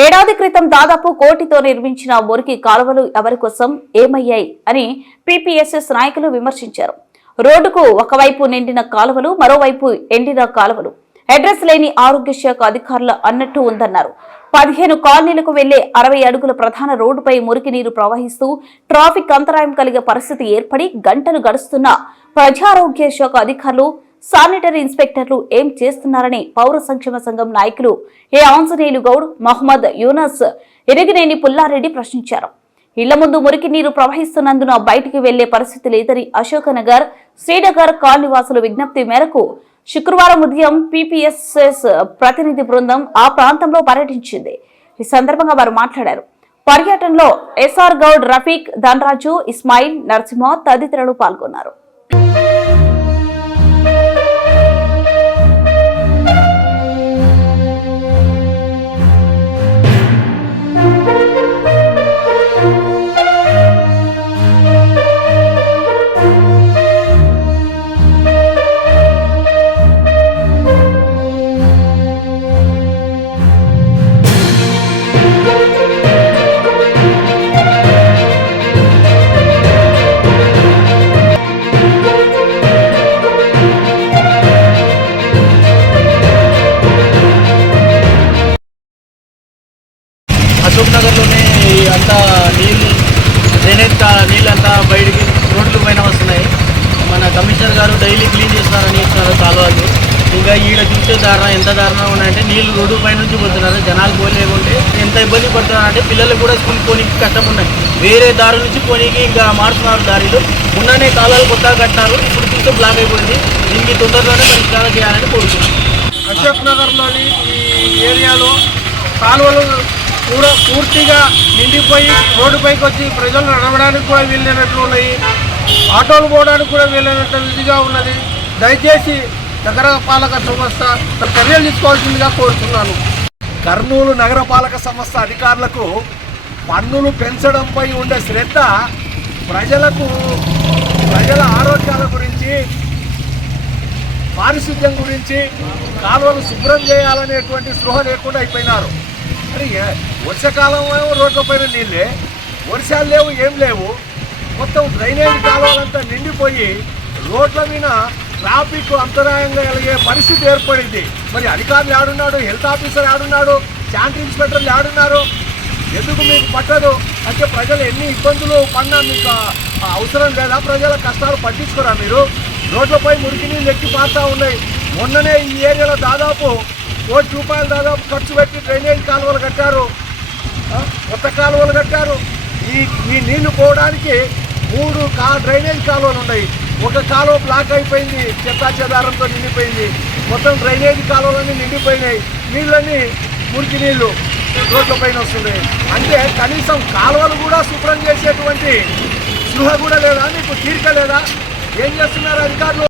ఏడాది క్రితం దాదాపు కోటితో నిర్మించిన మురికి కాలువలు ఎవరి కోసం ఏమయ్యాయి అని పీపీఎస్ఎస్ నాయకులు విమర్శించారు. రోడ్డుకు ఒకవైపు నిండిన కాలువలు, మరోవైపు ఎండిన కాలువలు. అడ్రస్ లేని ఆరోగ్య శాఖ అధికారులు అన్నట్టు ఉందన్నారు. 15 కాలనీలకు వెళ్లే 60 అడుగుల ప్రధాన రోడ్డుపై మురికి నీరు ప్రవహిస్తూ ట్రాఫిక్ అంతరాయం కలిగే పరిస్థితి ఏర్పడి గంటలు గడుస్తున్నా ప్రజారోగ్య శాఖ అధికారులు, శానిటరీ ఇన్స్పెక్టర్లు ఏం చేస్తున్నారని పౌర సంక్షేమ సంఘం నాయకులు ఏ ఆంజనేయులు గౌడ్, మహమ్మద్ యూనస్, ఎరిగినేని పుల్లారెడ్డి ప్రశ్నించారు. ఇళ్ల ముందు మురికి నీరు ప్రవహిస్తున్నందున బయటికి వెళ్లే పరిస్థితి లేదని అశోకనగర్, శ్రీనగర్ కాలనీవాసుల విజ్ఞప్తి మేరకు శుక్రవారం ఉదయం పీపీఎస్ఎస్ ప్రతినిధి బృందం ఆ ప్రాంతంలో పర్యటించింది. ఈ సందర్భంగా వారు మాట్లాడారు. పర్యటనలో ఎస్ఆర్ గౌడ్, రఫీక్, ధనరాజు, ఇస్మాయిల్, నరసింహ తదితరులు పాల్గొన్నారు. అశోక్ నగర్లోనే అంతా డ్రైనేజ్ నీళ్ళంతా బయటికి రోడ్ల పైన వస్తున్నాయి. మన కమిషనర్ గారు డైలీ క్లీన్ చేస్తున్నారని చెప్తున్నారు కాలువలు. ఇంకా ఈడ చూసే ఎంత దారుణంగా ఉన్నాయంటే నీళ్లు రోడ్డు పై నుంచి పోతున్నారు. జనాలు పోలేకుంటే ఎంత ఇబ్బంది పడుతున్నారంటే పిల్లలకు కూడా స్కూల్ పోనీకి కష్టం ఉన్నాయి. వేరే దారి నుంచి పోనీకి ఇంకా మారుతున్నారు దారిలో. ఉన్ననే కాలువలు కొత్తగా కట్టినారు, ఇప్పుడు చూస్తే బ్లాక్ అయిపోయింది. దీనికి తొందరలోనే పరిష్కారం చేయాలని కోరుతున్నాం. అశోక్ నగర్లోని ఈ ఏరియాలో కాలువలు కూడా పూర్తిగా నిండిపోయి రోడ్డుపైకి వచ్చి ప్రజలు నడవడానికి కూడా వీలైనట్లు ఉన్నాయి, ఆటోలు పోవడానికి కూడా వీలైనట్టు ఇదిగా ఉన్నది. దయచేసి నగరపాలక సంస్థ చర్యలు తీసుకోవాల్సిందిగా కోరుతున్నాను. కర్నూలు నగరపాలక సంస్థ అధికారులకు పన్నులు పెంచడంపై ఉండే శ్రద్ధ ప్రజల ఆరోగ్యాల గురించి, పారిశుద్ధ్యం గురించి, కాలువలు శుభ్రం చేయాలనేటువంటి స్పృహ లేకుండా అయిపోయినారు. మరి వర్షాకాలం రోడ్ల పైన నీళ్ళే, వర్షాలు లేవు, ఏం లేవు. మొత్తం డ్రైనేజ్ కాలువలంతా నిండిపోయి రోడ్ల మీద ట్రాఫిక్ అంతరాయంగా కలిగే పరిస్థితి ఏర్పడింది. మరి అధికారులు ఆడున్నాడు, హెల్త్ ఆఫీసర్ ఆడున్నాడు, శానిటరీ ఇన్స్పెక్టర్లు ఆడున్నారు. ఎందుకు మీకు పట్టదు అంటే ప్రజలు ఎన్ని ఇబ్బందులు పడినా మీకు అవసరం లేదా? ప్రజల కష్టాలు పట్టించుకోరా మీరు? రోడ్లపై మురికి నీళ్ళు ఎక్కి పారుతూ ఉన్నాయి. మొన్ననే ఈ ఏరియాలో దాదాపు ₹1 కోటి దాదాపు ఖర్చు పెట్టి డ్రైనేజ్ కాలువలు కట్టారు, కొత్త కాలువలు కట్టారు. ఈ నీళ్లు పోవడానికి 3 డ్రైనేజ్ కాలువలు ఉన్నాయి. ఒక కాలువ బ్లాక్ అయిపోయింది, చెదారంతో నిండిపోయింది. మొత్తం డ్రైనేజ్ కాలువలన్నీ నిండిపోయినాయి. నీళ్ళన్నీ మురికి నీళ్లు రోడ్ల పైన వస్తున్నాయి. అంటే కనీసం కాలువలు కూడా శుభ్రం చేసేటువంటి స్పృహ కూడా లేదా? మీకు తీరిక లేదా? ఏం చేస్తున్నారు అధికారులు?